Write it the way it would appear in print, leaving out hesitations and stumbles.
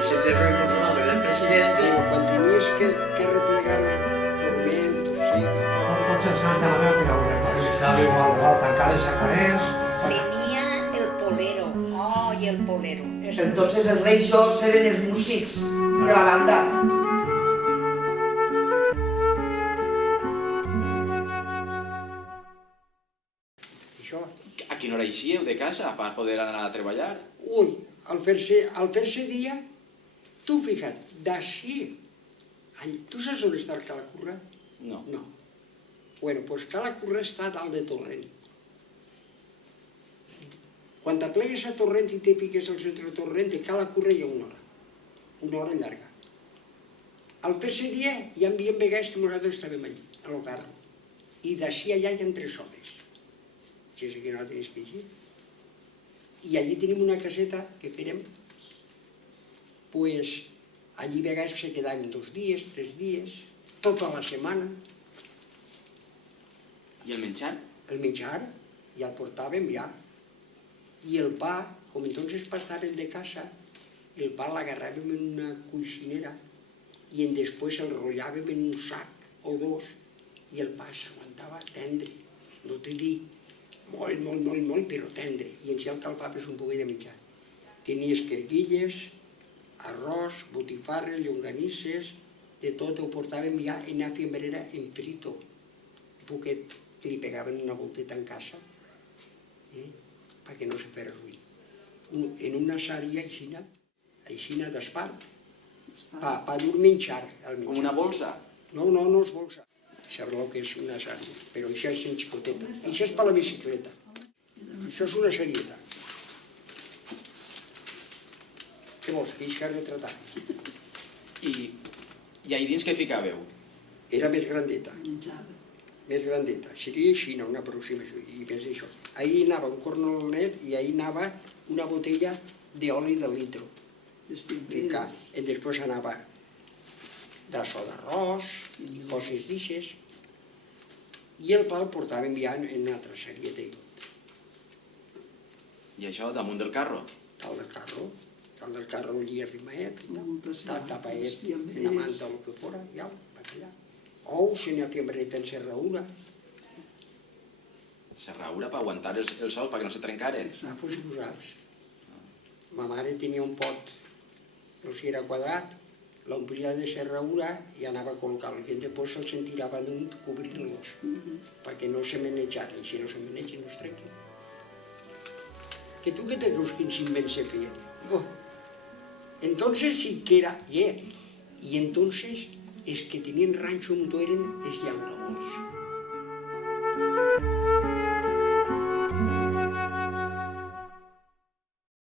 ese terreno controlado era el presidente. Però quan tenies que replegar torment, sí. Tots els anys a la meva tirada, perquè estava igual, igual tancar els sacarers. Tenía el polero. ¡Ay, el polero! Entonces els reis Jos eren els músics de la banda. Això. A quina hora eixíeu de casa per poder anar a treballar? Ui, al fer-se dia, tu fica't, d'ací, tu saps on està el Calacurra? No. No. Bueno, doncs Calacurra està dalt de Torrent. Quan t'aplegues a Torrent i te piques al centre de Torrent, de Calacurra hi ha una hora llarga. Al tercer dia hi havia vegades que nosaltres estàvem allí, a lo carro. I d'ací allà hi ha 3 hores. Si és que no tenies que ir. I allí tenim una caseta que fèrem, pues, allí a vegades se quedaven 2 dies, 3 dies, tota la setmana. I el menjar? El menjar ja el portàvem ja. I el pa, com entonces passàvem de casa, el pa l'agarràvem en una coixinera i després el rotllàvem en un sac o 2 i el pa s'aguantava tendre, no te dic, molt, molt, molt, molt, però tendre. I en si el calfaves un poquet de menjar. Tenies querguilles, arròs, botifarres, llonganisses, de tot ho portàvem ja en la fiambrera en frito. Un poquet que li pegaven una volteta en casa, perquè no se fes ruïn. En una sària aixina d'espart, per dur menjar. Com una bolsa? No, no, no és bolsa. Sabreu que és una sària, però això és en xicoteta. Això és per la bicicleta. Això és una sàrieta. Què vols, que això és retratar? I ahí dins què ficàveu? Era més grandeta. Més grandeta. Seria així, una aproximació, i més això. Ahir anava un cornalonet i ahir anava una botella d'oli de litro. Ficat. I després anava d'açò d'arròs i coses d'ixes. I el pa el portàvem ja en una altra serieta i tot. I això damunt del carro? Tal del carro. Tal del carro allí arrimaet, tapaet, en la manta o el que fora, ja, per allà. Ous en la fiambreta en serraura. Serraura per aguantar el sol, perquè no se trencaren? Ah, doncs ho saps. Ma mare tenia un pot, no sé si era quadrat, l'omplia de serraura i anava a col·locar-lo. I després se'ls sentirava d'un cobrir-los, perquè no se menegaren. Si no se menegen, no es trenquen. Que tu què te creus quins invents se feien? Entonces sí que era, y entonces es que tenien ranxo on eren els llauradors.